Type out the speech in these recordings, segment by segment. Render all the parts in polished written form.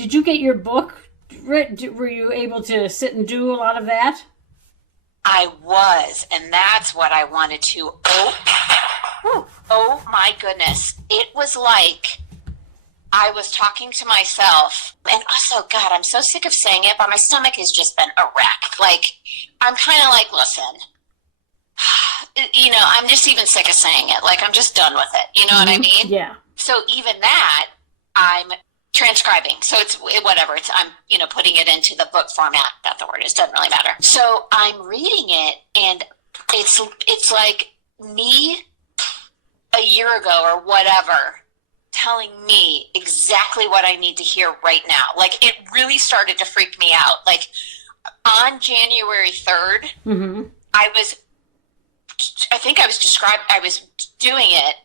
Did you get your book written? Were you able to sit and do a lot of that? I was, and that's what I wanted to. Oh my goodness. It was like I was talking to myself, and also, God, I'm so sick of saying it, but my stomach has just been a wreck. Like, I'm kind of like, listen, I'm just even sick of saying it. Like, I'm just done with it. You know what I mean? Yeah. So even that, I'm transcribing. So it's whatever. I'm putting it into the book format. That the word is, doesn't really matter. So I'm reading it, and it's like me a year ago or whatever telling me exactly what I need to hear right now. Like, it really started to freak me out. Like, on January 3rd, I was doing it,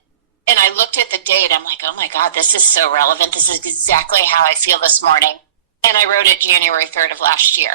and I looked at the date. I'm like, oh my God, this is so relevant. This is exactly how I feel this morning. And I wrote it January 3rd of last year.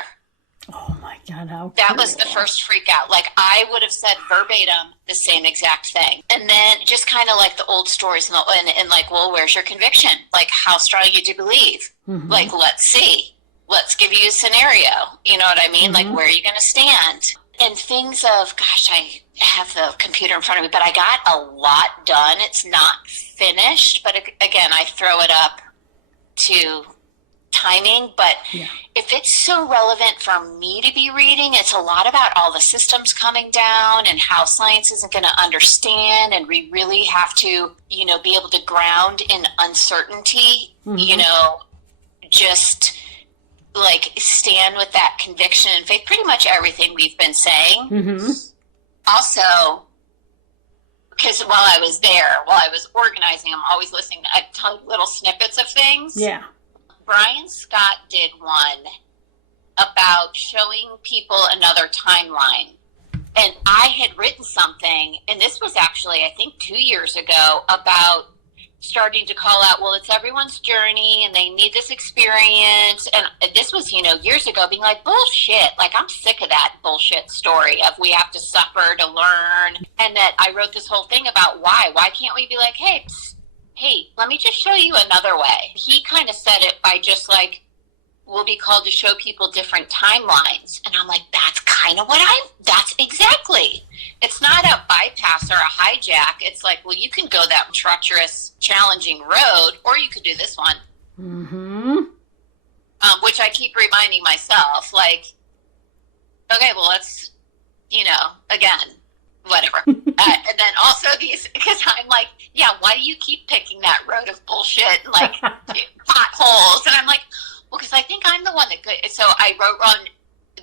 Oh my God, how That cool. was the first freak out. Like, I would have said verbatim the same exact thing. And then just kind of like the old stories and like, well, where's your conviction? Like, how strong you do believe? Like, let's see. Let's give you a scenario. You know what I mean? Like, where are you going to stand? And things of, gosh, I have the computer in front of me, but I got a lot done. It's not finished, but again, I throw it up to timing. But if it's so relevant for me to be reading, it's a lot about all the systems coming down and how science isn't going to understand, and we really have to, be able to ground in uncertainty, just like stand with that conviction and faith, pretty much everything we've been saying. Also, because while I was organizing, I'm always listening. I tell little snippets of things. Yeah. Brian Scott did one about showing people another timeline. And I had written something, and this was actually, I think, 2 years ago, about starting to call out, well, it's everyone's journey and they need this experience. And this was, years ago, being like, bullshit. Like, I'm sick of that bullshit story of we have to suffer to learn. And that I wrote this whole thing about why can't we be like, hey, let me just show you another way. He kind of said it by just like, we'll be called to show people different timelines. And I'm like, that's kind of that's exactly. It's not a bypass or a hijack. It's like, well, you can go that treacherous, challenging road, or you could do this one. Which I keep reminding myself, like, okay, well, let's, again, whatever. And then also these, because I'm like, yeah, why do you keep picking that road of bullshit, like potholes? And I'm like, well, because I think I'm the one that could. So I wrote on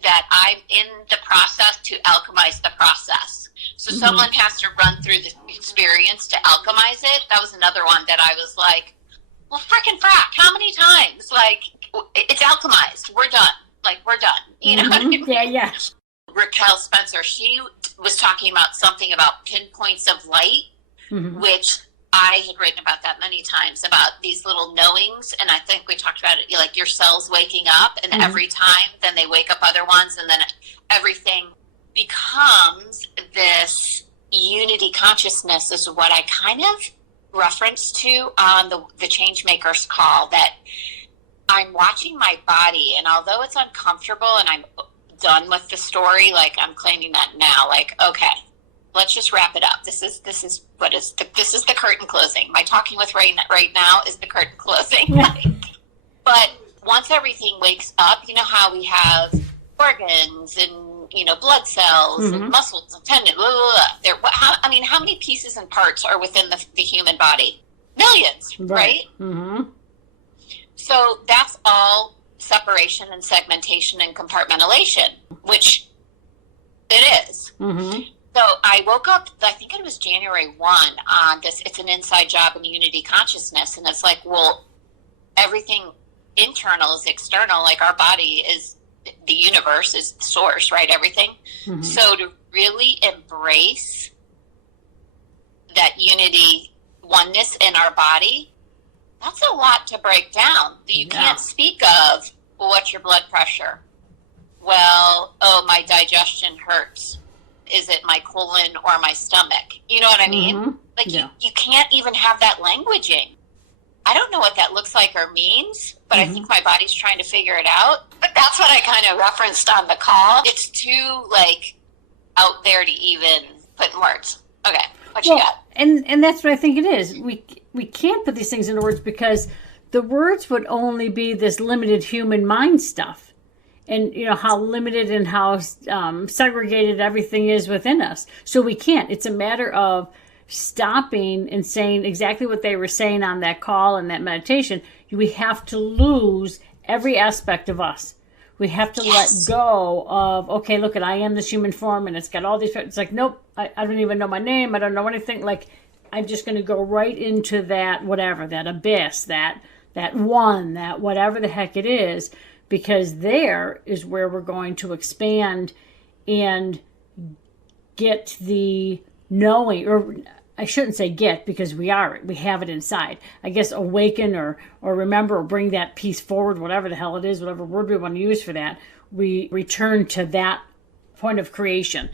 that I'm in the process to alchemize the process. So someone has to run through the experience to alchemize it. That was another one that I was like, well, frickin' frack, how many times? Like, it's alchemized. We're done. Like, we're done. You know what I mean? Yeah. Raquel Spencer, she was talking about something about pinpoints of light, which I had written about that many times, about these little knowings. And I think we talked about it, like your cells waking up, and every time then they wake up other ones, and then everything becomes this unity consciousness, is what I kind of referenced to on the Changemakers call, that I'm watching my body, and although it's uncomfortable and I'm done with the story, like I'm claiming that now, like, okay, let's just wrap it up. This is the curtain closing. My talking with right now is the curtain closing. But once everything wakes up, you know how we have organs and blood cells and muscles and tendons. How many pieces and parts are within the human body? Millions, right? So that's all separation and segmentation and compartmentalization, which it is. So I woke up, I think it was January 1, on this, it's an inside job in unity consciousness. And it's like, well, everything internal is external. Like, our body is, the universe is the source, right? Everything. So to really embrace that unity, oneness in our body, that's a lot to break down. You can't speak of, well, what's your blood pressure? Well, oh, my digestion hurts. Is it my colon or my stomach? You know what I mean? Like, you can't even have that languaging. I don't know what that looks like or means, but I think my body's trying to figure it out. But that's what I kind of referenced on the call. It's too like out there to even put in words. Okay, what you got? And that's what I think it is. We can't put these things into words because the words would only be this limited human mind stuff. And you know how limited and how segregated everything is within us. So we can't. It's a matter of stopping and saying exactly what they were saying on that call and that meditation. We have to lose every aspect of us. We have to let go of, okay, look, I am this human form and it's got all these, it's like, nope, I don't even know my name. I don't know anything. Like, I'm just going to go right into that, whatever, that abyss, that one, that whatever the heck it is, because there is where we're going to expand and get the knowing, or I shouldn't say get, because we have it inside. I guess awaken or remember or bring that piece forward, whatever the hell it is, whatever word we want to use for that. We return to that point of creation,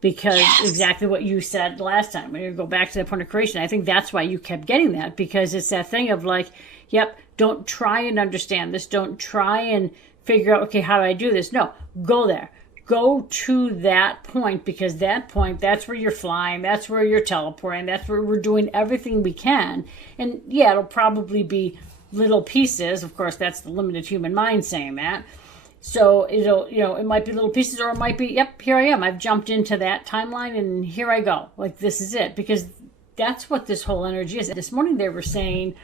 because exactly what you said last time, when you go back to the point of creation, I think that's why you kept getting that, because it's that thing of like, yep, don't try and understand this. Don't try and figure out, okay, how do I do this? No, go there. Go to that point, because that point, that's where you're flying, that's where you're teleporting, that's where we're doing everything we can. And yeah, it'll probably be little pieces. Of course, that's the limited human mind saying that. So it'll, it might be little pieces, or it might be, yep, here I am. I've jumped into that timeline and here I go. Like, this is it, because that's what this whole energy is. This morning they were saying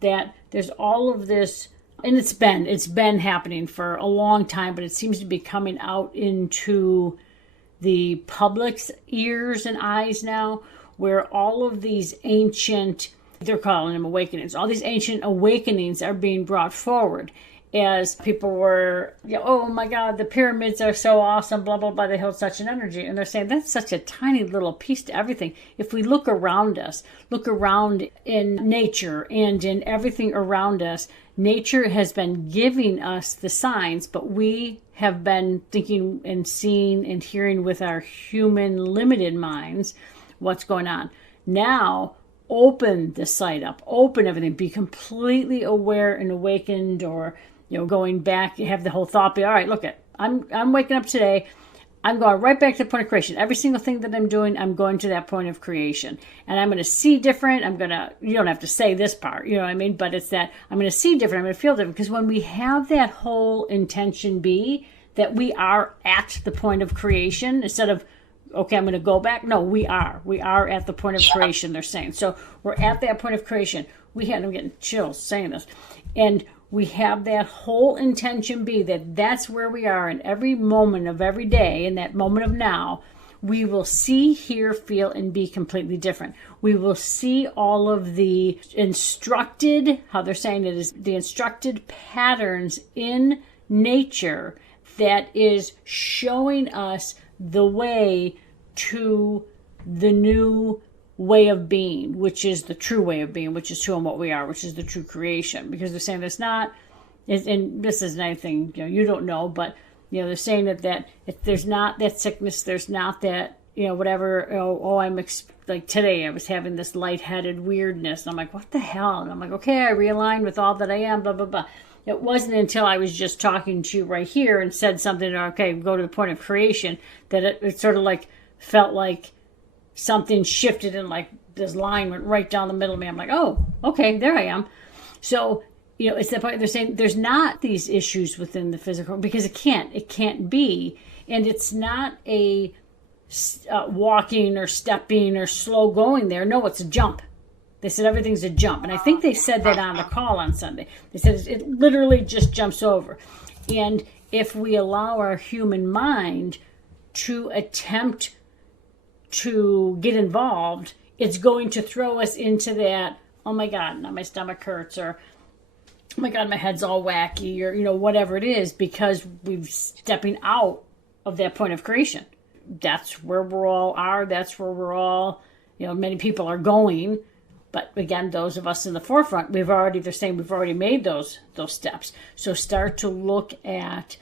that there's all of this, and it's been happening for a long time, but it seems to be coming out into the public's ears and eyes now, where all of these ancient, they're calling them awakenings, all these ancient awakenings are being brought forward as people were, oh my God, the pyramids are so awesome, blah, blah, blah, they hold such an energy. And they're saying that's such a tiny little piece to everything. If we look around us, look around in nature and in everything around us, nature has been giving us the signs, but we have been thinking and seeing and hearing with our human limited minds what's going on. Now, open the sight up, open everything, be completely aware and awakened, or going back, you have the whole thought, be all right, look at, I'm waking up today, I'm going right back to the point of creation. Every single thing that I'm doing, I'm going to that point of creation. And I'm going to see different. You don't have to say this part, you know what I mean? But it's that I'm going to see different, I'm going to feel different. Because when we have that whole intention be that we are at the point of creation, instead of, okay, I'm going to go back. No, we are at the point of creation, they're saying. So we're at that point of creation. I'm getting chills saying this. And we have that whole intention be that that's where we are in every moment of every day, in that moment of now. We will see, hear, feel, and be completely different. We will see all of the instructed, how they're saying it is, the instructed patterns in nature that is showing us the way to the new way of being, which is the true way of being, which is true in what we are, which is the true creation. Because they're saying there's not, and this isn't anything you don't know, but they're saying that if there's not that sickness, there's not that whatever. Like today I was having this lightheaded weirdness, and I'm like, what the hell? And I'm like, okay, I realigned with all that I am, blah blah blah. It wasn't until I was just talking to you right here and said something, okay, go to the point of creation, that it sort of like felt like something shifted, and like this line went right down the middle of me. I'm like, oh, okay, there I am. So, it's the point. They're saying there's not these issues within the physical, because it can't be. And it's not a walking or stepping or slow going there. No, it's a jump. They said everything's a jump. And I think they said that on the call on Sunday. They said it literally just jumps over. And if we allow our human mind to attempt to get involved, it's going to throw us into that, oh my God, now my stomach hurts, or oh my God, my head's all wacky, or whatever it is, because we're stepping out of that point of creation. That's where we're all are. That's where we're all, many people are going. But again, those of us in the forefront, they're saying we've already made those steps. So start to look at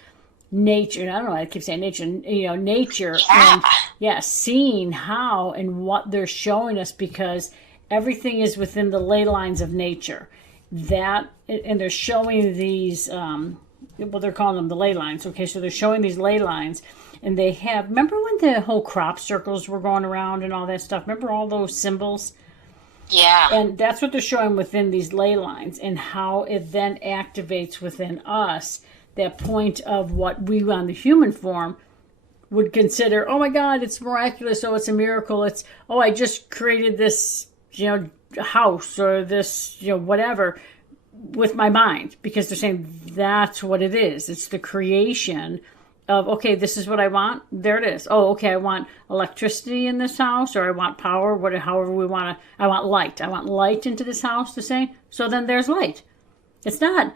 nature. And I don't know, I keep saying nature, nature, and seeing how and what they're showing us, because everything is within the ley lines of nature. that, and they're showing these, well, they're calling them the ley lines. Okay, so they're showing these ley lines, and they have, remember when the whole crop circles were going around and all that stuff? Remember all those symbols? Yeah. And that's what they're showing within these ley lines, and how it then activates within us that point of what we on the human form would consider, oh my God, it's miraculous, oh, it's a miracle, it's, oh, I just created this, house or this, whatever, with my mind, because they're saying that's what it is. It's the creation of, okay, this is what I want. There it is. Oh, okay, I want electricity in this house, or I want power, however we want to. I want light. I want light into this house to say. So then there's light. It's not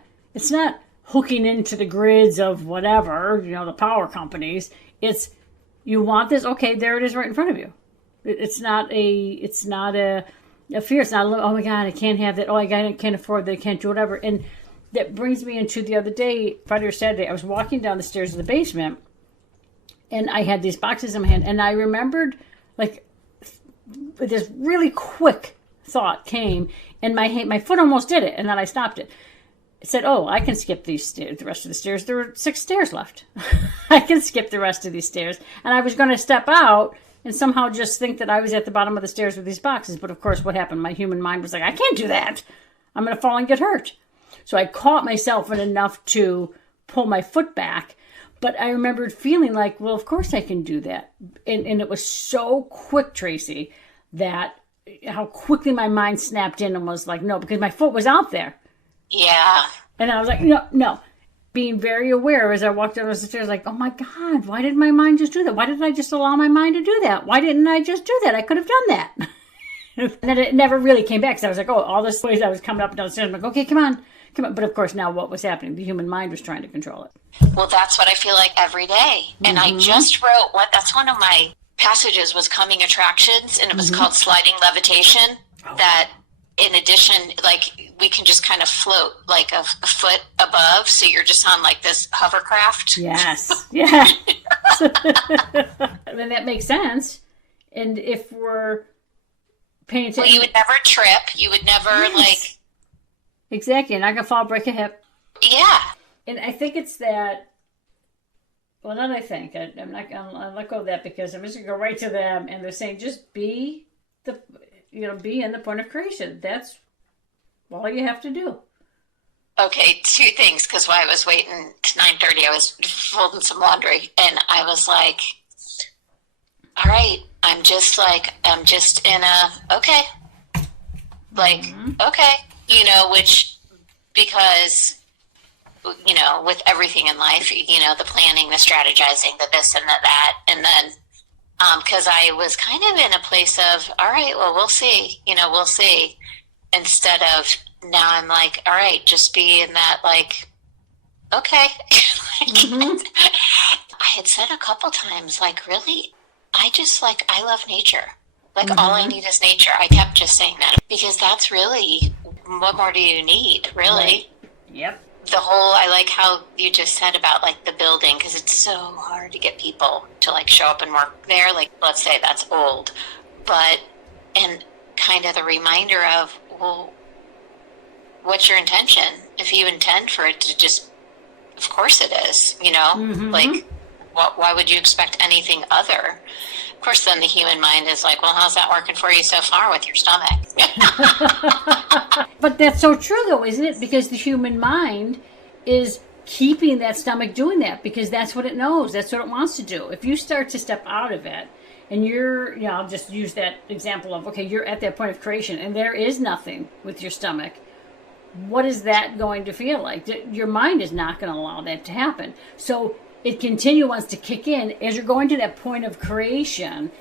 hooking into the grids of whatever, the power companies. It's, you want this, okay, there it is right in front of you. It's not a fear. It's not, oh my God, I can't have that. Oh, I can't afford that. I can't do whatever. And that brings me into the other day, Friday or Saturday, I was walking down the stairs of the basement, and I had these boxes in my hand, and I remembered, like, this really quick thought came, and my foot almost did it, and then I stopped it. It said, oh, I can skip these stairs, the rest of the stairs. There were 6 stairs left. I can skip the rest of these stairs. And I was going to step out and somehow just think that I was at the bottom of the stairs with these boxes. But of course, what happened? My human mind was like, I can't do that. I'm going to fall and get hurt. So I caught myself in enough to pull my foot back. But I remembered feeling like, well, of course I can do that. And it was so quick, Tracy, that how quickly my mind snapped in and was like, no, because my foot was out there. Yeah. And I was like, no. Being very aware as I walked down the stairs, like, oh my God, why did my mind just do that? Why didn't I just allow my mind to do that? Why didn't I just do that? I could have done that. And then it never really came back, because I was like, oh, all this ways I was coming up and down the stairs. I'm like, okay, come on. But of course, now what was happening? The human mind was trying to control it. Well, that's what I feel like every day. And I just wrote, that's one of my passages was coming attractions, and it was called sliding levitation. That in addition, like, we can just kind of float like a foot above. So you're just on like this hovercraft. Yes. Yeah. I mean, that makes sense. And if we're paying attention. Well, you would never trip. You would never like. Exactly. And I can fall, break a hip. Yeah. And I think it's that. Well, not I think. I'm not going to let go of that, because I'm just going to go right to them. And they're saying, just be be in the point of creation. That's all you have to do. Okay, 2 things, because while I was waiting to 9:30, I was folding some laundry, and I was like, all right, I'm just in a, okay. Like, okay. Which, because, with everything in life, the planning, the strategizing, the this and the that, and then, because I was kind of in a place of, all right, well, we'll see, we'll see. Instead of, now I'm like, all right, just be in that, like, okay. I had said a couple times, like, really, I love nature. Like, all I need is nature. I kept just saying that, because that's really, what more do you need, really? Right. Yep. I like how you just said about, like, the building, because it's so hard to get people to, like, show up and work there. Like, let's say that's old. But, and kind of the reminder of, well, what's your intention? If you intend for it to just, of course it is, like, why would you expect anything other? Of course, then the human mind is like, well, how's that working for you so far with your stomach? But that's so true, though, isn't it? Because the human mind is keeping that stomach doing that, because that's what it knows. That's what it wants to do. If you start to step out of it, and I'll just use that example of, okay, you're at that point of creation, and there is nothing with your stomach. What is that going to feel like? Your mind is not going to allow that to happen. So it wants to kick in as you're going to that point of creation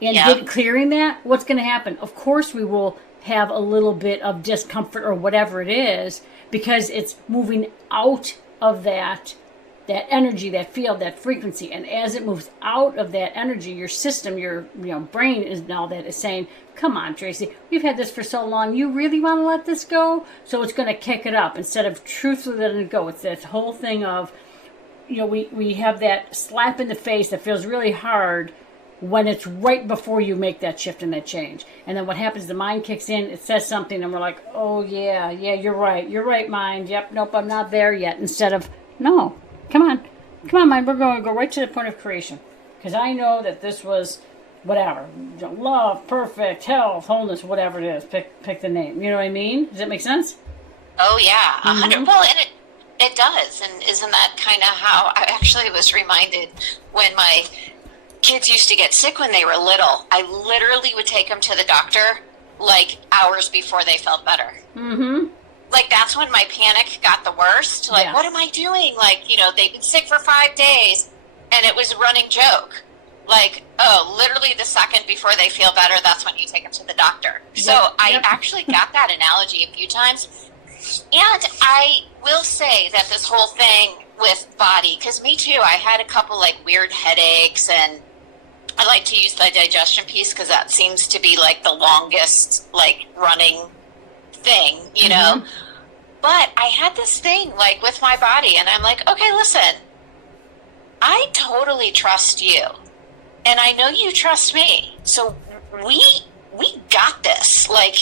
and clearing that. What's going to happen? Of course, we will have a little bit of discomfort or whatever it is, because it's moving out of that energy, that field, that frequency. And as it moves out of that energy, your system, your brain is now that is saying, come on, Tracy, we've had this for so long. You really want to let this go? So it's going to kick it up instead of truthfully letting it go. It's that whole thing of, we have that slap in the face that feels really hard when it's right before you make that shift and that change. And then what happens, the mind kicks in, it says something, and we're like, oh yeah, you're right, mind, yep, nope, I'm not there yet. Instead of, no, come on, mind, we're going to go right to the point of creation. Because I know that this was whatever, love, perfect, health, wholeness, whatever it is, pick the name. You know what I mean? Does that make sense? Oh yeah, 100. Well, and it does, and isn't that kind of how I actually was reminded when my kids used to get sick when they were little? I literally would take them to the doctor like hours before they felt better. Like that's when my panic got the worst. Like, what am I doing? Like, they've been sick for 5 days, and it was a running joke. Like, oh, literally the second before they feel better, that's when you take them to the doctor. So I actually got that analogy a few times. And I will say that this whole thing with body, because me too, I had a couple like weird headaches, and I like to use the digestion piece because that seems to be like the longest like running thing, But I had this thing like with my body, and I'm like, okay, listen, I totally trust you. And I know you trust me. So we got this. Like,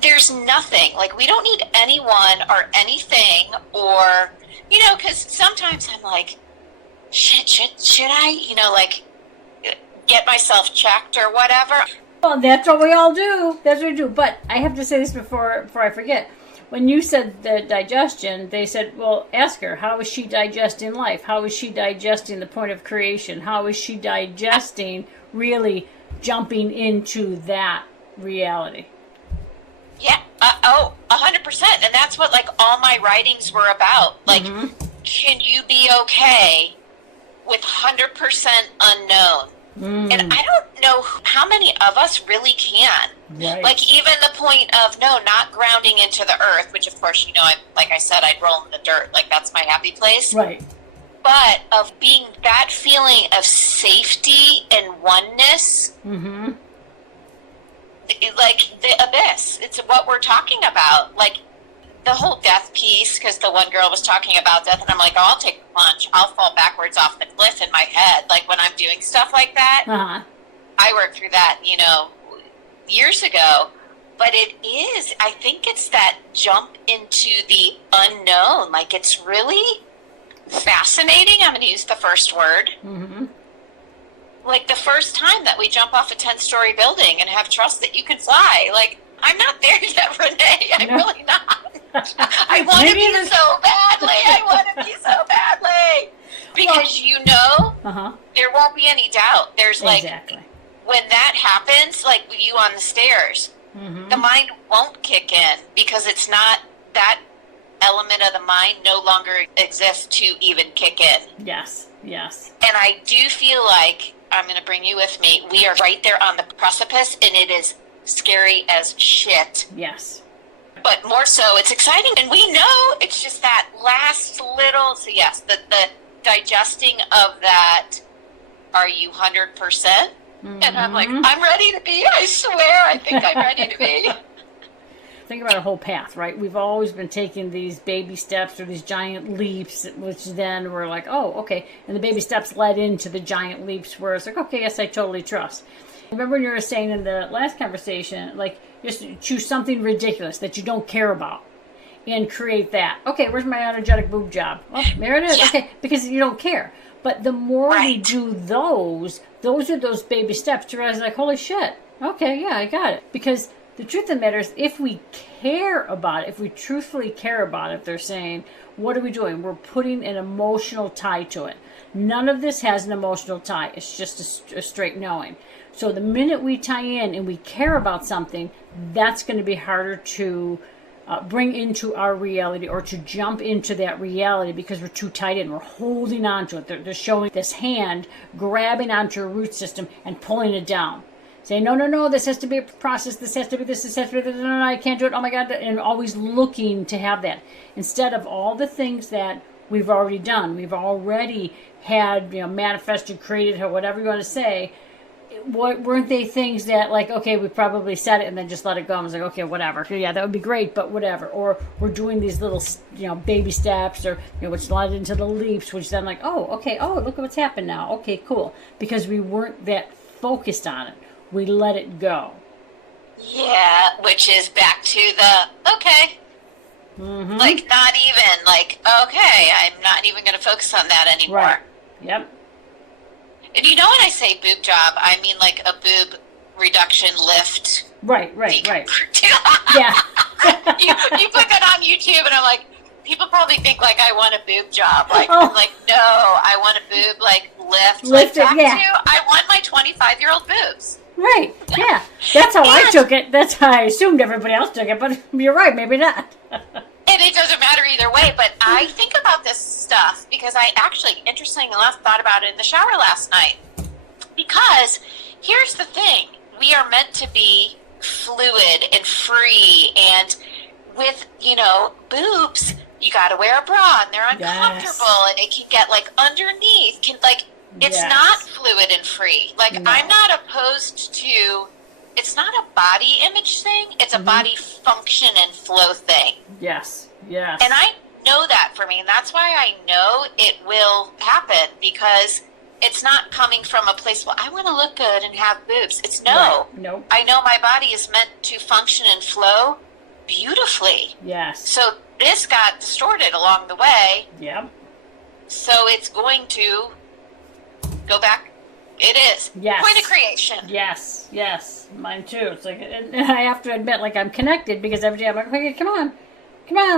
there's nothing. Like, we don't need anyone or anything, or, because sometimes I'm like, should I, get myself checked or whatever? Well, that's what we all do. That's what we do. But I have to say this before I forget. When you said the digestion, they said, well, ask her, how is she digesting life? How is she digesting the point of creation? How is she digesting really jumping into that reality? Yeah. 100%. And that's what like all my writings were about. Like, can you be okay with 100% unknown? And I don't know how many of us really can. Right. Like even the point of not grounding into the earth, which of course, like I said, I'd roll in the dirt. Like that's my happy place. Right. But of being that feeling of safety and oneness, like the abyss. It's what we're talking about. Like the whole death piece, because the one girl was talking about death, and I'm like, oh, I'll take a plunge. I'll fall backwards off the cliff in my head. Like when I'm doing stuff like that, I worked through that, years ago. But it is, I think it's that jump into the unknown. Like it's really fascinating. I'm going to use the first word. Like the first time that we jump off a 10-story building and have trust that you can fly. Like, I'm not there yet, Renaé. I'm really not. I want to be so badly. I want to be so badly. Because there won't be any doubt. There's like, when that happens, like you on the stairs, the mind won't kick in because it's not, that element of the mind no longer exists to even kick in. Yes. And I do feel like, I'm going to bring you with me, we are right there on the precipice, and it is scary as shit. Yes. But more so, it's exciting, and we know it's just that last little, so yes, the digesting of that, are you 100%? And I'm like, I'm ready to be, I swear, I think I'm ready to be. Think about a whole path, right? We've always been taking these baby steps or these giant leaps, which then we're like, oh, okay. And the baby steps led into the giant leaps where it's like, okay, yes, I totally trust. Remember when you were saying in the last conversation, like, just choose something ridiculous that you don't care about and create that. Okay, where's my energetic boob job? Oh, there it is. Yeah. Okay, because you don't care. But the more we do those are those baby steps to realize, like, holy shit. Okay, yeah, I got it. Because the truth of the matter is, if we care about it, if we truthfully care about it, they're saying, what are we doing? We're putting an emotional tie to it. None of this has an emotional tie. It's just a straight knowing. So the minute we tie in and we care about something, that's going to be harder to bring into our reality or to jump into that reality because we're too tied in. We're holding on to it. They're showing this hand grabbing onto a root system and pulling it down. Saying, no, this has to be a process, this has to be this has to be this, no, I can't do it, oh my God, and always looking to have that. Instead of all the things that we've already done, we've already had, manifested, created, or whatever you want to say, weren't they things that, like, okay, we probably said it and then just let it go? I was like, okay, whatever. Yeah, that would be great, but whatever. Or we're doing these little, baby steps, or, which led into the leaps, which then like, oh, okay, oh, look at what's happened now. Okay, cool. Because we weren't that focused on it. We let it go. Yeah, which is back to the, okay. Mm-hmm. Like, not even, like, okay, I'm not even going to focus on that anymore. Right. Yep. And when I say boob job, I mean like a boob reduction lift. Right. Yeah. you put that on YouTube, and I'm like, people probably think like I want a boob job. Like, I'm like, no, I want a boob like lift. Lift like, it, yeah. I want my 25-year-old boobs. Right. Yeah. That's how I took it. That's how I assumed everybody else took it. But you're right. Maybe not. And it doesn't matter either way, but I think about this stuff because I actually, interesting enough, thought about it in the shower last night. Because here's the thing. We are meant to be fluid and free, and with, boobs, you got to wear a bra, and they're uncomfortable, and it can get, like, underneath. It's not fluid and free. Like, no. I'm not opposed to... It's not a body image thing. It's a body function and flow thing. Yes. And I know that for me. And that's why I know it will happen, because it's not coming from a place, well, I want to look good and have boobs. It's no. Right. Nope. I know my body is meant to function and flow beautifully. Yes. So this got distorted along the way. Yep. So it's going to go back. It is. Yes. Point of creation. Yes. Mine too. It's like, and I have to admit, like, I'm connected, because every day I'm like, okay, come on,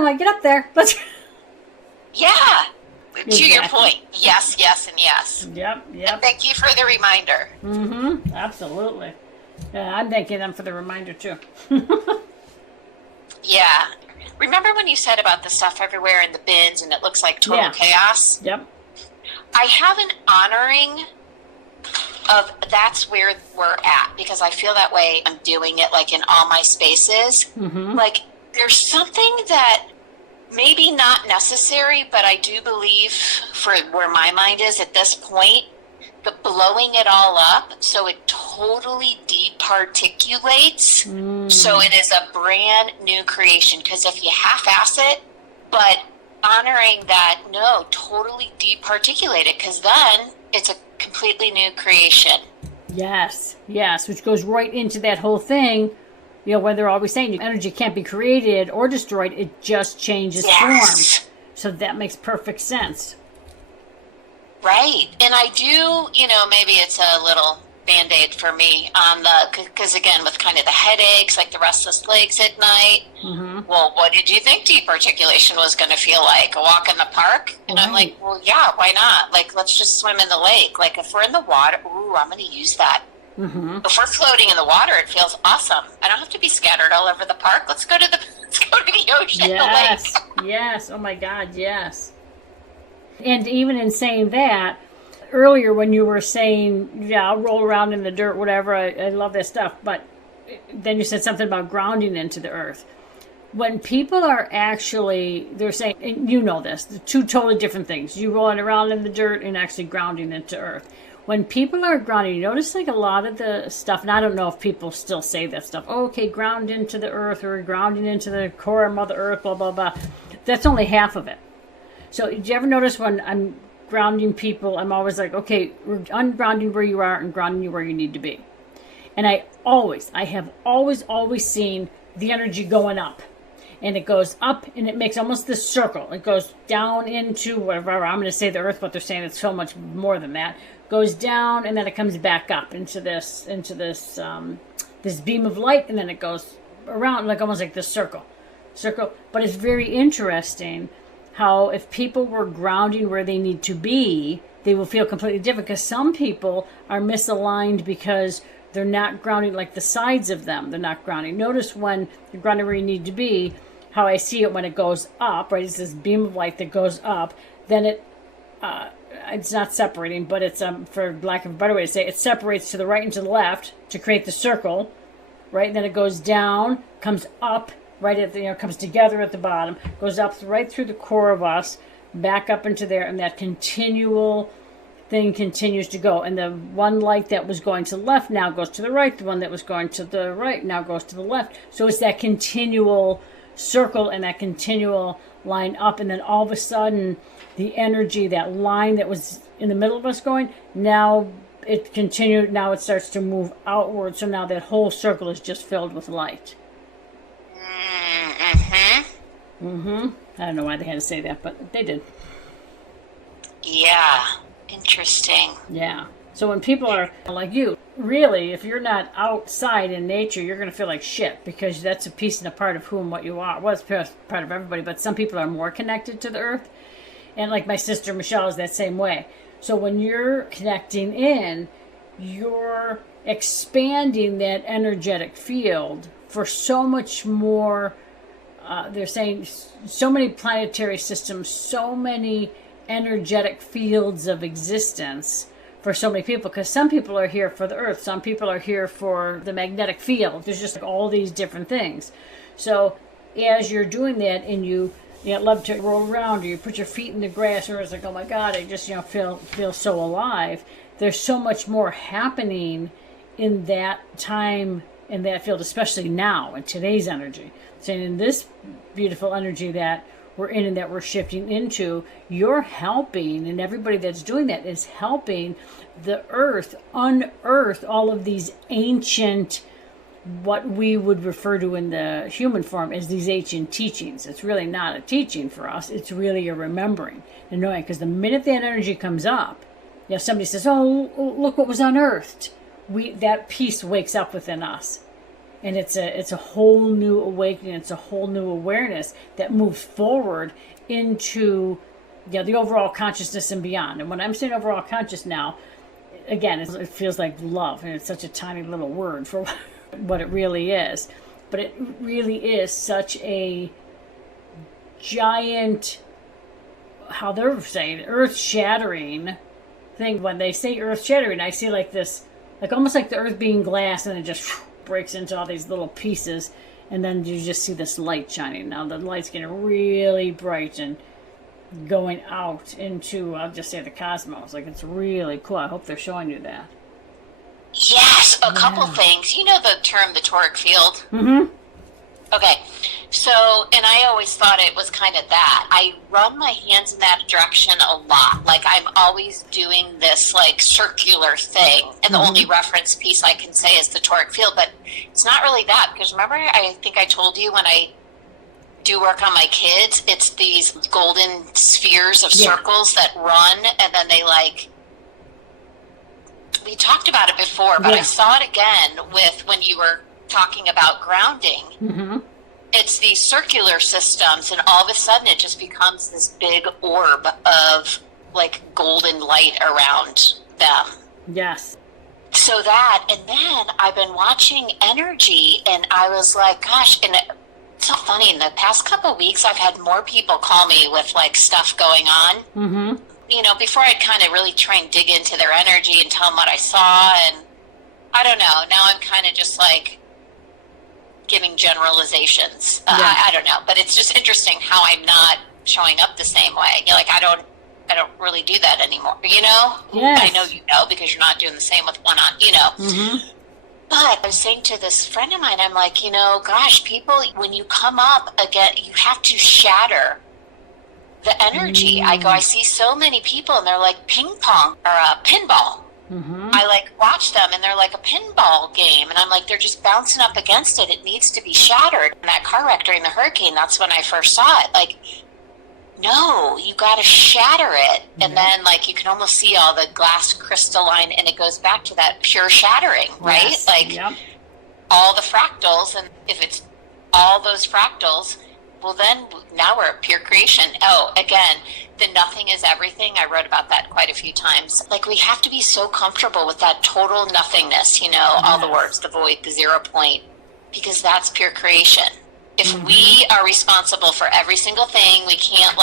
like, get up there. Let's. Yeah. Exactly. To your point. Yes, and yes. Yep. And thank you for the reminder. Mm-hmm. Absolutely. Yeah, I'm thanking them for the reminder too. Yeah. Remember when you said about the stuff everywhere in the bins and it looks like total chaos? Yep. I have an honoring of that's where we're at, because I feel that way. I'm doing it like in all my spaces. Mm-hmm. Like, there's something that maybe not necessary, but I do believe for where my mind is at this point, but blowing it all up so it totally departiculates. So it is a brand new creation. Because if you half-ass it, but honoring that, no, totally departiculate it, because then it's a completely new creation. Yes, which goes right into that whole thing, when they're always saying energy can't be created or destroyed, it just changes form. So that makes perfect sense. Right. And I do, maybe it's a little Band-Aid for me on because again, with kind of the headaches, like the restless legs at night. Mm-hmm. Well, what did you think departiculation was going to feel like? A walk in the park? And I'm like, well, yeah, why not? Like, let's just swim in the lake. Like, if we're in the water, I'm going to use that. Mm-hmm. If we're floating in the water, it feels awesome. I don't have to be scattered all over the park. Let's go to the ocean, the lake. Yes. Oh my God, yes. And even in saying that, earlier when you were saying, I'll roll around in the dirt, whatever, I love that stuff. But then you said something about grounding into the earth. When people are actually, they're saying, and you know this, the two totally different things. You rolling around in the dirt and actually grounding into earth. When people are grounding, you notice like a lot of the stuff, and I don't know if people still say that stuff, okay, ground into the earth, or grounding into the core of Mother Earth, blah, blah, blah. That's only half of it. So did you ever notice when I'm grounding people, I'm always like, okay, we're ungrounding where you are and grounding you where you need to be. And I have always seen the energy going up. And it goes up and it makes almost this circle. It goes down into whatever, I'm going to say the earth, but they're saying it's so much more than that. Goes down and then it comes back up into this beam of light, and then it goes around like almost like this circle. But it's very interesting how if people were grounding where they need to be, they will feel completely different, because some people are misaligned because they're not grounding like the sides of them. They're not grounding. Notice when you're grounding where you need to be, how I see it when it goes up, right? It's this beam of light that goes up. Then it's not separating, but it's, for lack of a better way to say it, it separates to the right and to the left to create the circle, right? And then it goes down, comes up, right at the, comes together at the bottom, goes up right through the core of us, back up into there, and that continual thing continues to go. And the one light that was going to the left now goes to the right. The one that was going to the right now goes to the left. So it's that continual circle and that continual line up. And then all of a sudden, the energy, that line that was in the middle of us going, now it continued. Now it starts to move outward. So now that whole circle is just filled with light. I don't know why they had to say that, but they did. Yeah. Interesting. Yeah. So when people are like you, really, if you're not outside in nature, you're going to feel like shit, because that's a piece and a part of who and what you are. Well, it's part of everybody, but some people are more connected to the earth. And like my sister Michelle is that same way. So when you're connecting in, you're expanding that energetic field for so much more. They're saying so many planetary systems, so many energetic fields of existence for so many people, because some people are here for the earth, some people are here for the magnetic field. There's just like all these different things. So as you're doing that and you love to roll around, or you put your feet in the grass, or it's like, oh my God, I just feel so alive. There's so much more happening in that time, in that field, especially now in today's energy. So in this beautiful energy that we're in and that we're shifting into, you're helping, and everybody that's doing that is helping the earth unearth all of these ancient, what we would refer to in the human form as these ancient teachings. It's really not a teaching for us. It's really a remembering and knowing, because the minute that energy comes up, somebody says, oh, look what was unearthed. That piece wakes up within us. And it's a whole new awakening. It's a whole new awareness that moves forward into the overall consciousness and beyond. And when I'm saying overall conscious now, again, it feels like love, and it's such a tiny little word for what it really is. But it really is such a giant, how they're saying, earth-shattering thing. When they say earth-shattering, I see like this, like almost like the earth being glass, and it just breaks into all these little pieces, and then you just see this light shining. Now the light's getting really bright and going out into, I'll just say, the cosmos. Like, it's really cool. I hope they're showing you that. Yes, a couple things. You know the term the toric field? Okay, so, and I always thought it was kind of that. I run my hands in that direction a lot. Like, I'm always doing this, like, circular thing. And the only reference piece I can say is the toric field. But it's not really that. Because remember, I think I told you when I do work on my kids, it's these golden spheres of circles that run. And then they, like, we talked about it before, but I saw it again with when you were talking about grounding. It's these circular systems, and all of a sudden it just becomes this big orb of like golden light around them. Yes. So that, and then I've been watching energy, and I was like, gosh, and it's so funny, in the past couple of weeks I've had more people call me with like stuff going on. Before I'd kind of really try and dig into their energy and tell them what I saw, and I don't know, now I'm kind of just like giving generalizations. I don't know, but it's just interesting how I'm not showing up the same way. Like, I don't really do that anymore, Yes. I know you know, because you're not doing the same with one on, But I was saying to this friend of mine, I'm like, gosh, people, when you come up again, you have to shatter the energy. I see so many people, and they're like ping pong or pinball. I like watch them, and they're like a pinball game, and I'm like, they're just bouncing up against it. It needs to be shattered. In that car wreck during the hurricane, that's when I first saw it. Like, no, you got to shatter it, and then like you can almost see all the glass crystalline, and it goes back to that pure shattering, right? Yes. Like all the fractals, and if it's all those fractals, well, then now we're at pure creation. Oh, again, the nothing is everything. I wrote about that quite a few times. Like, we have to be so comfortable with that total nothingness, all the words, the void, the 0 point, because that's pure creation. If we are responsible for every single thing, we can't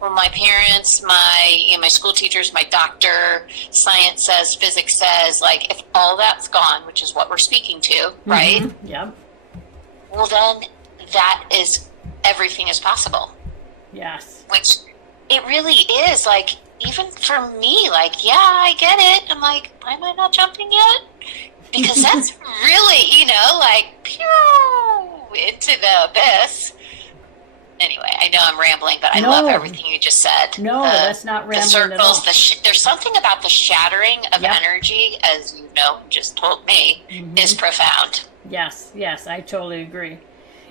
my parents, my school teachers, my doctor, science says, physics says, like, if all that's gone, which is what we're speaking to, right? Yep. Well, then that is, everything is possible. Yes. Which it really is. Like, even for me, like, yeah, I get it. I'm like, why am I not jumping yet? Because that's really, like, pew, into the abyss. Anyway, I know I'm rambling, but I love everything you just said. No, that's not rambling the circles, at all. There's something about the shattering of energy, as you just told me, is profound. Yes, I totally agree.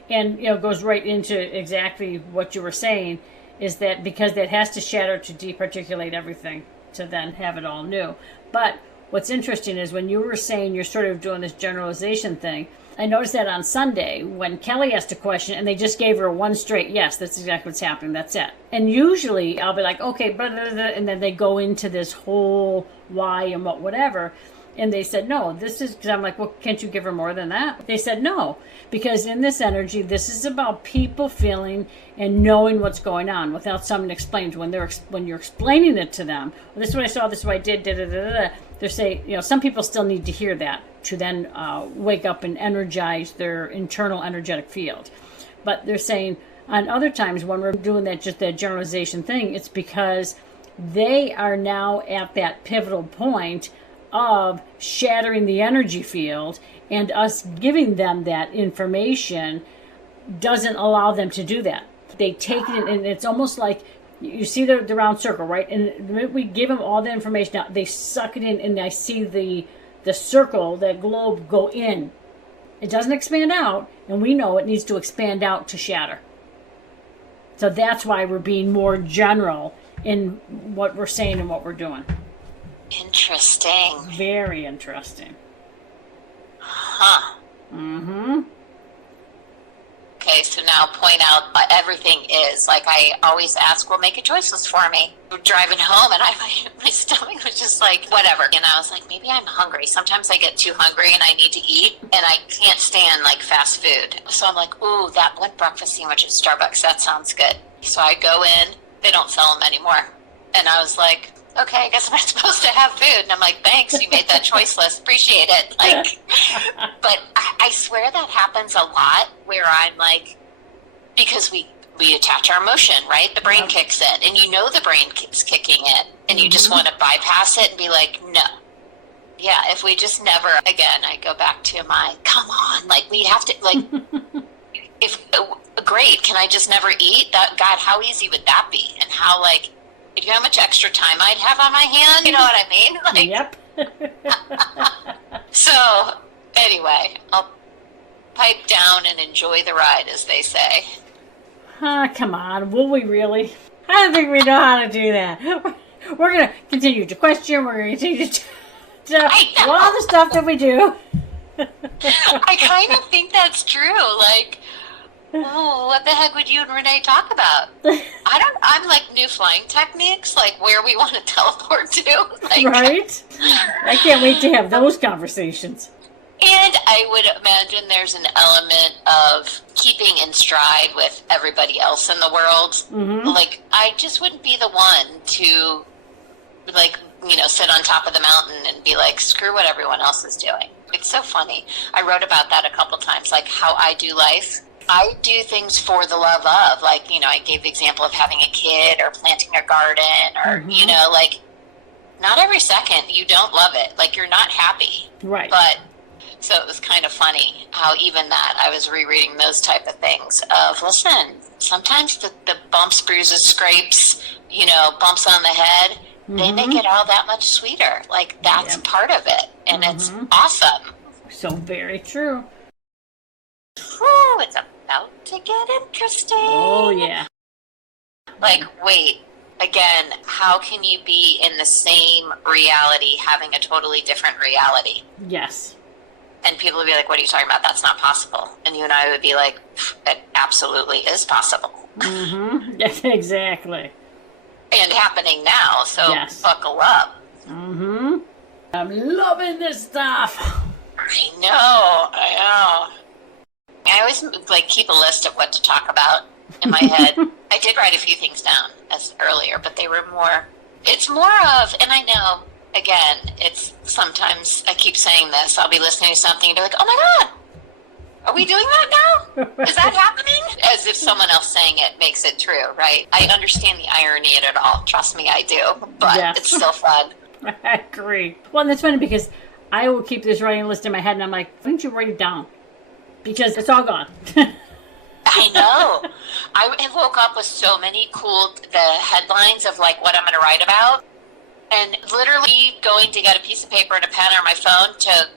And, it goes right into exactly what you were saying, is that because that has to shatter to departiculate everything, to then have it all new. But what's interesting is when you were saying you're sort of doing this generalization thing, I noticed that on Sunday when Kelly asked a question and they just gave her one straight yes, that's exactly what's happening, that's it. And usually I'll be like, okay, blah, blah, blah, and then they go into this whole why and whatever. And they said, no, this is, because I'm like, well, can't you give her more than that? They said, no, because in this energy, this is about people feeling and knowing what's going on without someone explaining. When you're explaining it to them, well, this is what I saw, this is what I did, they're saying, some people still need to hear that to then wake up and energize their internal energetic field. But they're saying on other times when we're doing that, just that generalization thing, it's because they are now at that pivotal point of shattering the energy field, and us giving them that information doesn't allow them to do that. They take it, and it's almost like you see the round circle, right? And we give them all the information out, they suck it in, and I see the circle, that globe, go in. It doesn't expand out, and we know it needs to expand out to shatter. So that's why we're being more general in what we're saying and what we're doing. Interesting. Very interesting. Huh. Mm-hmm. Okay, so now point out everything is. Like, I always ask, well, make a choice list for me. We're driving home, and my stomach was just like, whatever. And I was like, maybe I'm hungry. Sometimes I get too hungry, and I need to eat, and I can't stand, like, fast food. So I'm like, ooh, that one breakfast sandwich at Starbucks, that sounds good. So I go in. They don't sell them anymore. And I was like, okay, I guess I'm not supposed to have food. And I'm like, thanks, you made that choice list. Appreciate it. Like, but I swear that happens a lot where I'm like, because we attach our emotion, right? The brain kicks in, and the brain is kicking in, and you just want to bypass it and be like, no. Yeah, if we just never, again, I go back to come on, like, we have to, like, great, can I just never eat? God, how easy would that be? And how, like, do you know how much extra time I'd have on my hand? You know what I mean? Like, yep. So, anyway, I'll pipe down and enjoy the ride, as they say. Come on, will we really? I don't think we know how to do that. We're going to continue to question, we're going to continue to all the stuff that we do. I kind of think that's true, like, oh, what the heck would you and Renaé talk about? I'm like new flying techniques, like where we want to teleport to. Like, right? I can't wait to have those conversations. And I would imagine there's an element of keeping in stride with everybody else in the world. Mm-hmm. Like, I just wouldn't be the one to, like, sit on top of the mountain and be like, screw what everyone else is doing. It's so funny. I wrote about that a couple times, like how I do life. I do things for the love of, like, I gave the example of having a kid or planting a garden or, like, not every second you don't love it. Like, you're not happy. Right. But, so it was kind of funny how even that, I was rereading those type of things of, listen, sometimes the bumps, bruises, scrapes, bumps on the head, they make it all that much sweeter. Like, that's part of it. And it's awesome. So very true. Oh, it's about to get interesting. Oh, yeah. Like, wait, again, how can you be in the same reality having a totally different reality? Yes. And people would be like, what are you talking about? That's not possible. And you and I would be like, it absolutely is possible. Mm-hmm. Yes, exactly. And happening now, so buckle up. Mm-hmm. I'm loving this stuff. I know. I always, like, keep a list of what to talk about in my head. I did write a few things down earlier, but they were it's more of, and I know, again, it's sometimes, I keep saying this, I'll be listening to something and be like, oh my God, Are we doing that now? Is that happening? As if someone else saying it makes it true, right? I understand the irony in it all. Trust me, I do. But It's still fun. I agree. Well, and that's funny because I will keep this writing list in my head, and I'm like, why don't you write it down? Because it's all gone. I know. I woke up with so many the headlines of like what I'm going to write about. And literally going to get a piece of paper and a pen or my phone to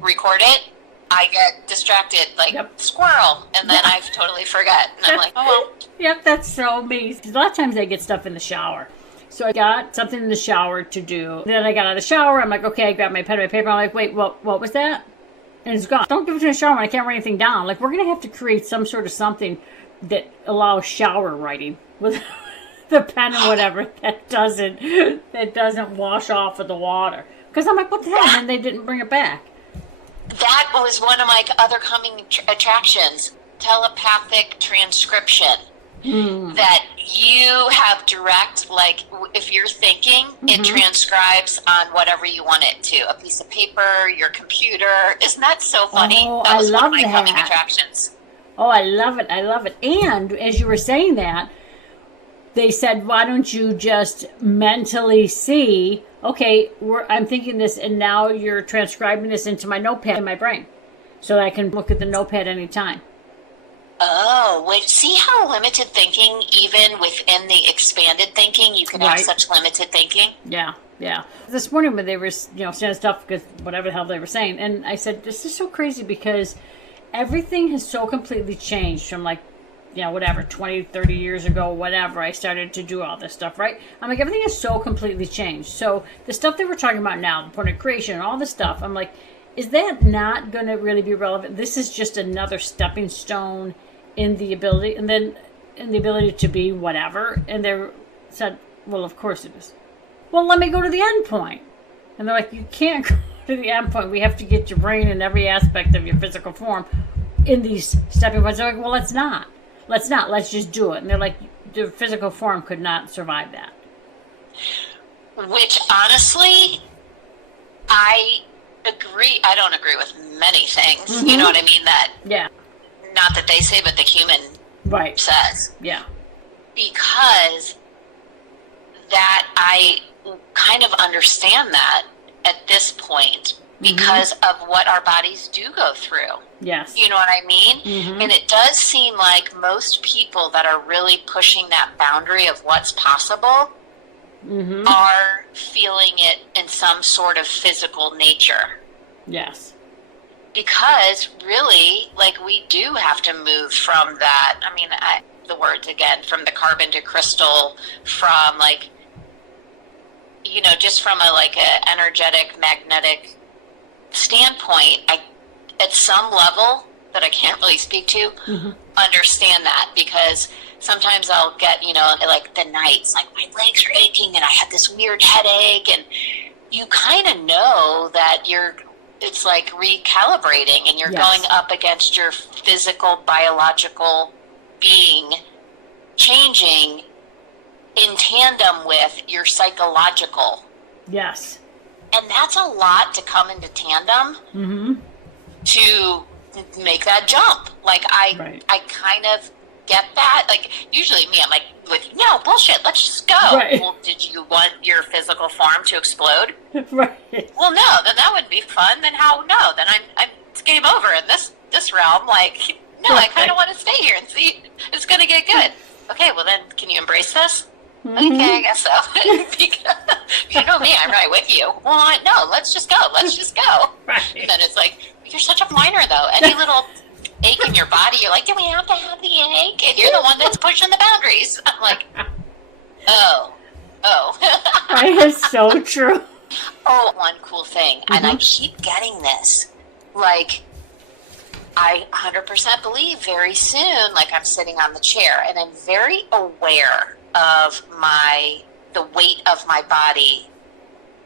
record it, I get distracted like squirrel, and then I totally forget. And I'm like, oh well. Yep, that's so me. A lot of times I get stuff in the shower. So I got something in the shower to do. Then I got out of the shower. I'm like, okay, I grabbed my pen and my paper. I'm like, wait, what was that? And it's gone. Don't give it to the shower when I can't write anything down. Like, we're going to have to create some sort of something that allows shower writing with the pen and whatever that doesn't wash off with the water. Because I'm like, what the hell? And they didn't bring it back. That was one of my other coming attractions, telepathic transcription. That you have direct, like, if you're thinking, it transcribes on whatever you want it to. A piece of paper, your computer. Isn't that so funny? Oh, that was I love one of my that. coming attractions. Oh, I love it. I love it. And as you were saying that, they said, why don't you just mentally see, okay, I'm thinking this, and now you're transcribing this into my notepad in my brain so that I can look at the notepad anytime. Oh, wait, see how limited thinking, even within the expanded thinking, you can have such limited thinking? Yeah. This morning when they were, saying stuff, because whatever the hell they were saying, and I said, this is so crazy because everything has so completely changed from like, 20, 30 years ago, whatever, I started to do all this stuff, right? I'm like, everything has so completely changed. So the stuff that we're talking about now, the point of creation, all this stuff, I'm like, is that not going to really be relevant? This is just another stepping stone in the ability, and then in the ability to be whatever. And they said, well, of course it is. Well, let me go to the end point. And they're like, you can't go to the end point. We have to get your brain in every aspect of your physical form in these stepping points. They're like, well, let's not. Let's just do it. And they're like, the physical form could not survive that. Which, honestly, I agree. I don't agree with many things. You know what I mean? Not that they say, but the human says. Yeah. Because that I kind of understand that at this point because of what our bodies do go through. Yes. You know what I mean? And it does seem like most people that are really pushing that boundary of what's possible are feeling it in some sort of physical nature. Yes. Because really, like, we do have to move from that. I mean, the words again, from the carbon to crystal, from like, just from a energetic, magnetic standpoint, at some level that I can't really speak to, understand that, because sometimes I'll get, like the nights, like my legs are aching and I have this weird headache, and you kind of know that it's like recalibrating, and you're going up against your physical, biological being changing in tandem with your psychological. Yes. And that's a lot to come into tandem to make that jump. Like, I kind of get that. Like, usually me, I'm like, no, bullshit, let's just go. Right. Well, did you want your physical form to explode? Right. Well, no, then that wouldn't be fun. Then how? No, then it's game over in this realm. Like, no, I kind of want to stay here and see it's going to get good. Okay, well then, can you embrace this? Okay, I guess so. Because, you know me, I'm right with you. Well, no, let's just go. Right. And then it's like, you're such a whiner, though. Any little ache in your body, you're like, do we have to have the ache? And you're the one that's pushing the boundaries. I'm like, oh. That is so true. Oh, one cool thing, and I keep getting this. Like, I 100% believe very soon, like, I'm sitting on the chair, and I'm very aware of the weight of my body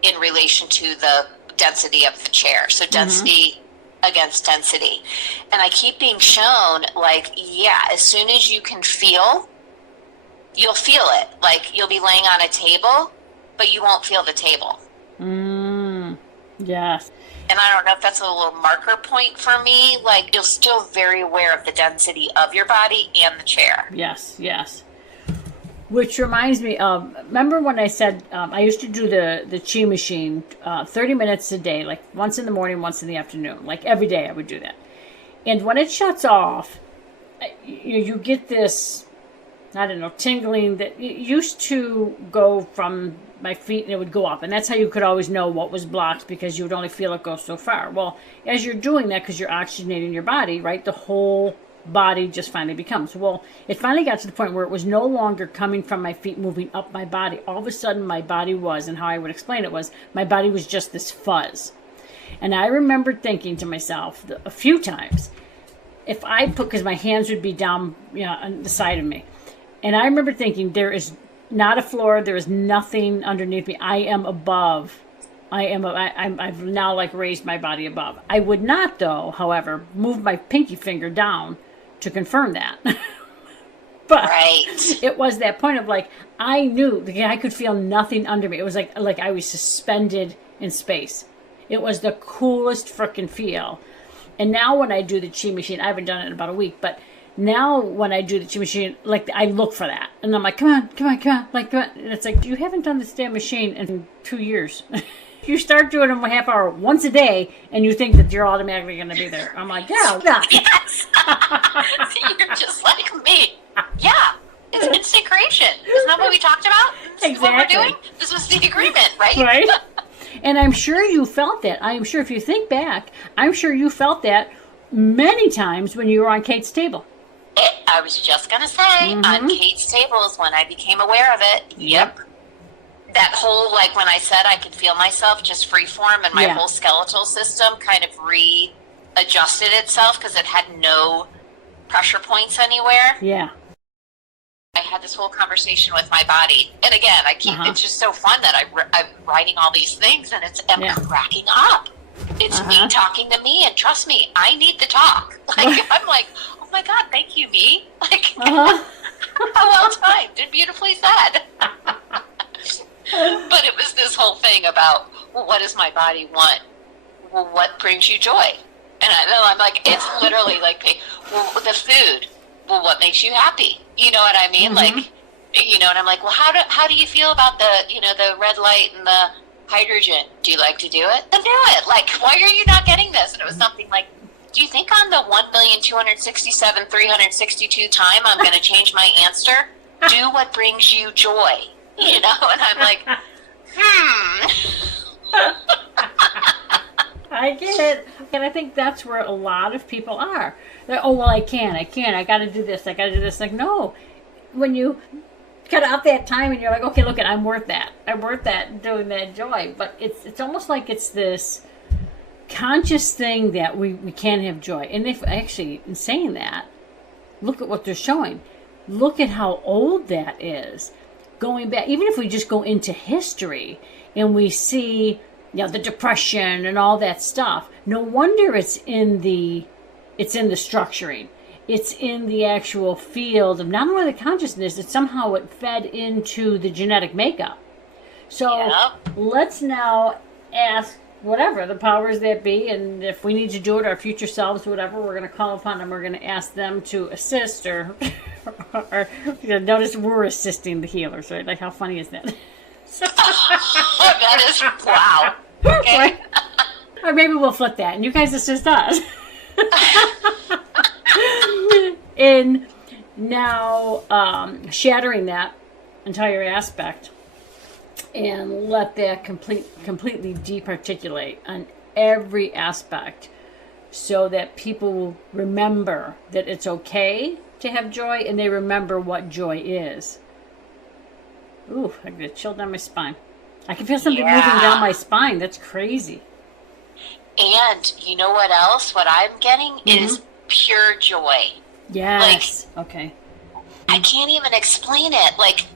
in relation to the density of the chair. So density against density. And I keep being shown, like, as soon as you can feel, you'll feel it. Like, you'll be laying on a table, but you won't feel the table. Yes. and I don't know if that's a little marker point for me, like you're still very aware of the density of your body and the chair. Yes, yes. Which reminds me of, remember when I said I used to do the chi machine 30 minutes a day, like once in the morning, once in the afternoon. Like every day I would do that. And when it shuts off, you get this, I don't know, tingling that it used to go from my feet and it would go up. And that's how you could always know what was blocked, because you would only feel it go so far. Well, as you're doing that, because you're oxygenating your body, right, the whole body just finally becomes. Well, it finally got to the point where it was no longer coming from my feet moving up my body. All of a sudden my body was, and how I would explain it was, my body was just this fuzz. And I remember thinking to myself a few times, if I put, because my hands would be down, on the side of me, and I remember thinking, there is not a floor, there is nothing underneath me, I am above. I've now like raised my body above. I would not, though, however, move my pinky finger down to confirm that. But right. It was that point of like, I knew I could feel nothing under me. It was like I was suspended in space. It was the coolest frickin' feel. And now when I do the chi machine, I haven't done it in about a week, but now when I do the chi machine, like I look for that. And I'm like, come on. Like, come on. And it's like, you haven't done this damn machine in 2 years. You start doing them a half hour once a day, and you think that you're automatically going to be there. I'm like, yeah. Yes. You're just like me. Yeah. It's instant creation. Isn't that what we talked about? Exactly. What we're doing? This was the agreement, right? Right. And I'm sure you felt that. I'm sure if you think back, I'm sure you felt that many times when you were on Kate's table. I was just going to say, on Kate's tables, when I became aware of it, yep. That whole, like when I said I could feel myself just freeform, and my whole skeletal system kind of readjusted itself because it had no pressure points anywhere. Yeah. I had this whole conversation with my body. And again, it's just so fun that I'm writing all these things, and I'm cracking up. It's me talking to me, and trust me, I need the talk. Like, I'm like, oh my God, thank you, me. Like, how well timed and beautifully said. But it was this whole thing about, well, what does my body want? Well, what brings you joy? And I'm like, it's literally like, well, the food. Well, what makes you happy? You know what I mean? Like, and I'm like, well, how do you feel about the red light and the hydrogen? Do you like to do it? Then do it. Like, why are you not getting this? And it was something like, do you think on the 1,267,362 time I'm going to change my answer? Do what brings you joy. And I'm like, I get it. And I think that's where a lot of people are. They're, oh, well, I got to do this. Like, no. When you cut out that time and you're like, okay, look, I'm worth that. I'm worth that, doing that joy. But it's almost like it's this conscious thing that we can't have joy. And if actually, in saying that, look at what they're showing. Look at how old that is. Going back, even if we just go into history and we see, the Depression and all that stuff, no wonder it's in the structuring. It's in the actual field of not only the consciousness, it's somehow it fed into the genetic makeup. So let's now ask whatever the powers that be, and if we need to do it, our future selves, whatever, we're going to call upon them. We're going to ask them to assist or notice we're assisting the healers, right? Like, how funny is that? That is, wow. Okay. Right? Or maybe we'll flip that and you guys assist us. In now shattering that entire aspect and let that completely departiculate on every aspect, so that people remember that it's okay to have joy, and they remember what joy is. Ooh, I get a chill down my spine. I can feel something moving down my spine. That's crazy. And you know what else? What I'm getting is pure joy. Yes. Like, okay. I can't even explain it. Like,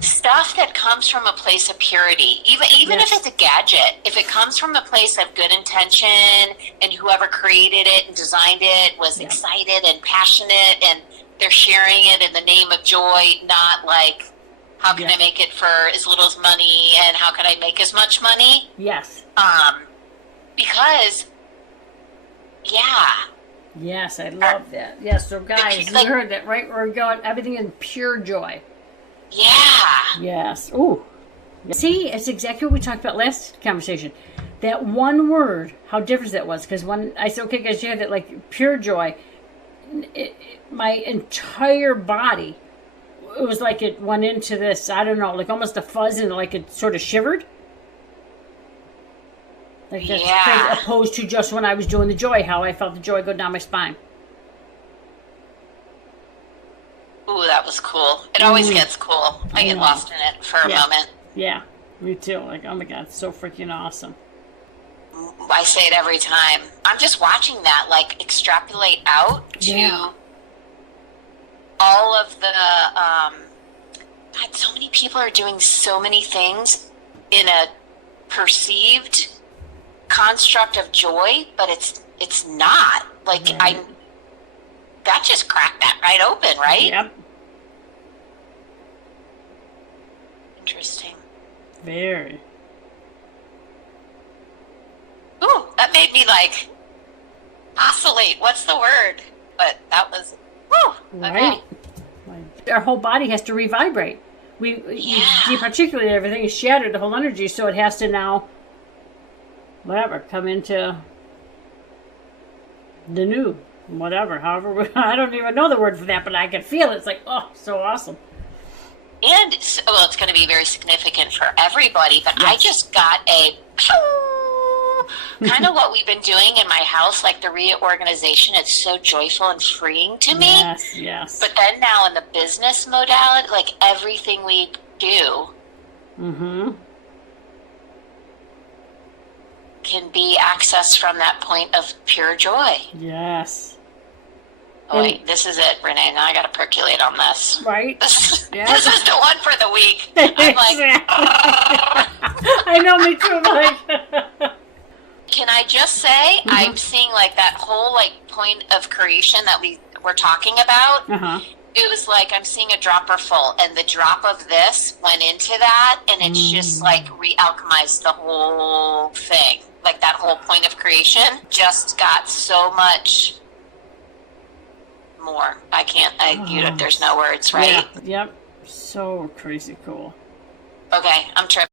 stuff that comes from a place of purity, even if it's a gadget, if it comes from a place of good intention, and whoever created it and designed it was excited and passionate, and they're sharing it in the name of joy, not like, how can I make it for as little as money, and how can I make as much money? Yes. because, yeah. Yes, I love that. Yes, so guys, you heard that, right? We're going everything in pure joy. Yeah. Yes. Ooh. See, it's exactly what we talked about last conversation. That one word, how different that was. Because when I said, okay, guys, you had that, like, pure joy, my entire body, it was like it went into this, I don't know, like almost a fuzz, and like it sort of shivered. Like that's crazy, opposed to just when I was doing the joy, how I felt the joy go down my spine. Ooh, that was cool. It always gets cool. I get lost in it for a moment. Yeah, me too. Like, oh my God, it's so freaking awesome. I say it every time. I'm just watching that, like, extrapolate out to all of the, God, so many people are doing so many things in a perceived construct of joy, but it's not. Like, that just cracked that right open, right? Yep. Interesting. Very. Ooh, that made me like oscillate. What's the word? But that was right. Okay. Our whole body has to revibrate. We departiculate everything, is shattered, the whole energy, so it has to now, whatever, come into the new, whatever. However, I don't even know the word for that, but I can feel it. It's like, oh, so awesome. And well, it's going to be very significant for everybody. But I just got a kind of what we've been doing in my house, like the reorganization. It's so joyful and freeing to me. Yes, yes. But then now in the business modality, like everything we do can be accessed from that point of pure joy. Yes. Oh, wait, this is it, Renaé. Now I got to percolate on this. Right? This is the one for the week. I'm like, I know, me too. Like, can I just say, I'm seeing like that whole like point of creation that we were talking about. It was like I'm seeing a dropper full, and the drop of this went into that, and it's just like re-alchemized the whole thing. Like that whole point of creation just got so much more. There's no words, right? Yeah. Yep. So crazy cool. Okay, I'm tripping.